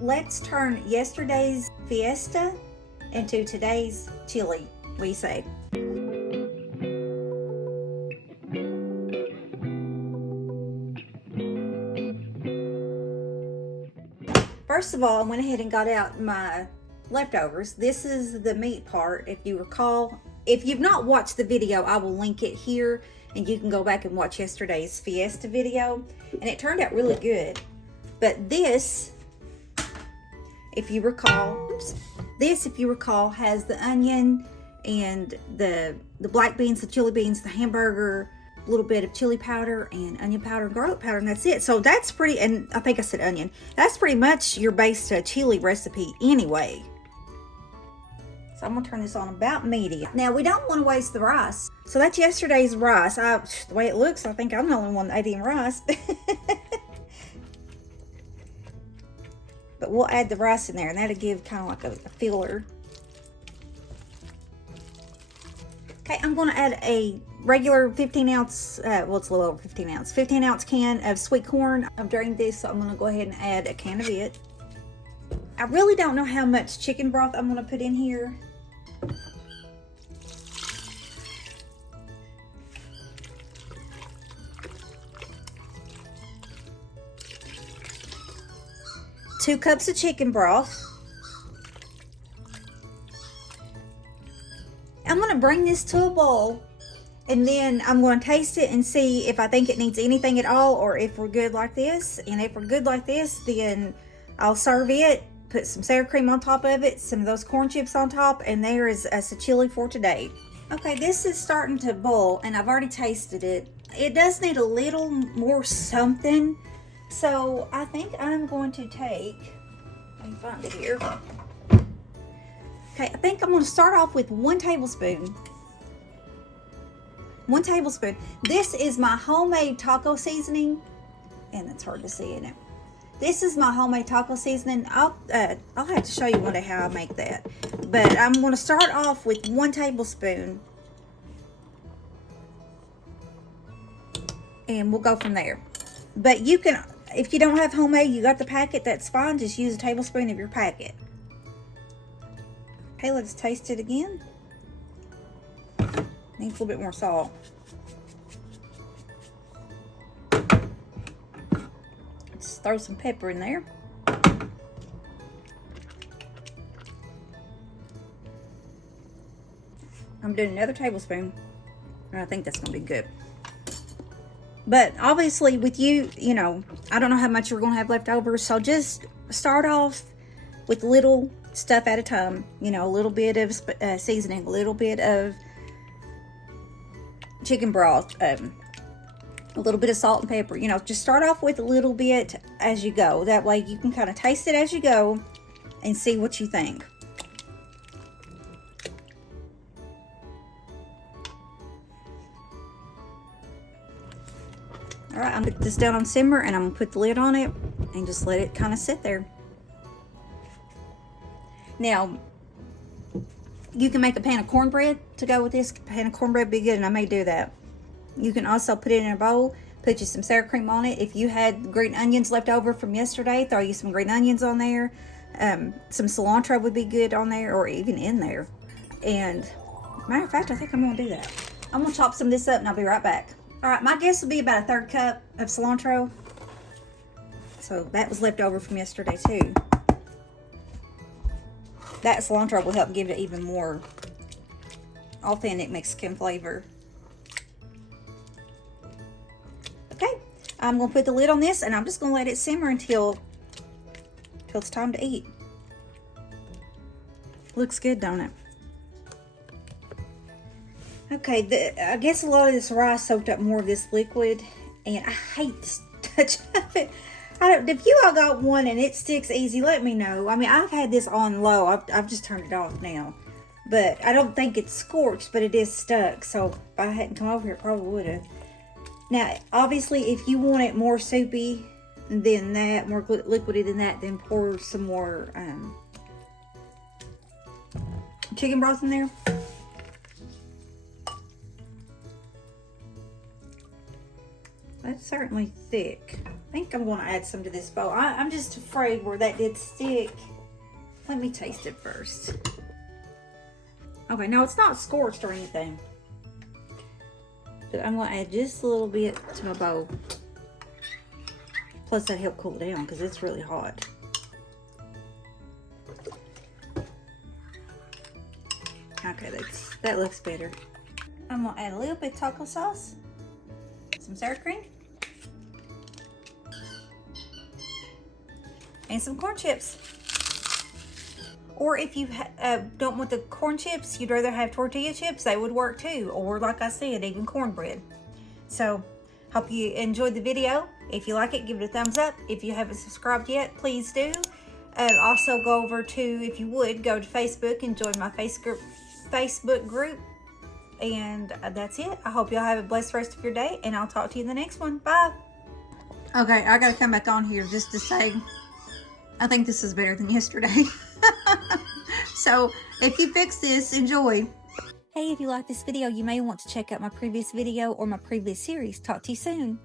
let's turn yesterday's Fiesta into today's chili, we say. First of all, I went ahead and got out my leftovers. This is the meat part, if you recall. If you've not watched the video, I will link it here and you can go back and watch yesterday's Fiesta video. And it turned out really good. But this, if you recall, has the onion and the black beans, the chili beans, the hamburger, a little bit of chili powder and onion powder and garlic powder, and that's it. So that's pretty, and I think I said onion. That's pretty much your base chili recipe anyway. So I'm gonna turn this on about medium. Now we don't want to waste the rice. So that's yesterday's rice. The way it looks, I think I'm the only one that ate any rice. But we'll add the rice in there, and that'll give kind of like a filler. Okay, I'm going to add a regular 15 ounce, well, it's a little over 15 ounce, 15 ounce can of sweet corn. I've drained this, so I'm going to go ahead and add a can of it. I really don't know how much chicken broth I'm going to put in here. Two cups of chicken broth. I'm going to bring this to a boil, and then I'm going to taste it and see if I think it needs anything at all, or if we're good like this. And if we're good like this, then I'll serve it, put some sour cream on top of it, some of those corn chips on top, and there is us a chili for today. Okay, this is starting to boil, and I've already tasted it. It does need a little more something. So I think I'm going to take, let me find it here. Okay, I think I'm going to start off with 1 tablespoon. 1 tablespoon. This is my homemade taco seasoning, and it's hard to see in it. This is my homemade taco seasoning. I'll have to show you one day how I make that. But I'm going to start off with 1 tablespoon, and we'll go from there. But you can, if you don't have homemade, you got the packet, that's fine. Just use a tablespoon of your packet. Okay, let's taste it again. Needs a little bit more salt. Let's throw some pepper in there. I'm doing another tablespoon, and I think that's gonna be good. But obviously with you, you know, I don't know how much you're going to have left over. So just start off with little stuff at a time. You know, a little bit of seasoning, a little bit of chicken broth, a little bit of salt and pepper. You know, just start off with a little bit as you go. That way you can kind of taste it as you go and see what you think. Alright, I'm going to put this down on simmer, and I'm going to put the lid on it and just let it kind of sit there. Now, you can make a pan of cornbread to go with this. A pan of cornbread would be good, and I may do that. You can also put it in a bowl, put you some sour cream on it. If you had green onions left over from yesterday, throw you some green onions on there. Some cilantro would be good on there, or even in there. And, matter of fact, I think I'm going to do that. I'm going to chop some of this up, and I'll be right back. Alright, my guess would be about a 1/3 cup of cilantro. So that was left over from yesterday too. That cilantro will help give it even more authentic Mexican flavor. Okay, I'm going to put the lid on this, and I'm just going to let it simmer until it's time to eat. Looks good, don't it? Okay, I guess a lot of this rice soaked up more of this liquid, and I hate this touch of it. If you all got one and it sticks easy, let me know. I mean, I've had this on low. I've just turned it off now. But I don't think it's scorched, but it is stuck. So if I hadn't come over here, it probably would have. Now, obviously, if you want it more soupy than that, more liquidy than that, then pour some more chicken broth in there. That's certainly thick. I think I'm going to add some to this bowl. I'm just afraid where that did stick. Let me taste it first. Okay, no, it's not scorched or anything. But I'm going to add just a little bit to my bowl. Plus that helped cool it down because it's really hot. Okay, that looks better. I'm going to add a little bit of taco sauce. Some sour cream. And some corn chips. Or if you don't want the corn chips, you'd rather have tortilla chips, they would work too. Or like I said, even cornbread. So, hope you enjoyed the video. If you like it, give it a thumbs up. If you haven't subscribed yet, please do. Also go over to, if you would, go to Facebook and join my Facebook group. And that's it. I hope y'all have a blessed rest of your day, and I'll talk to you in the next one. Bye. Okay, I gotta come back on here just to say, I think this is better than yesterday. So, if you fix this, enjoy. Hey, if you like this video, you may want to check out my previous video or my previous series. Talk to you soon.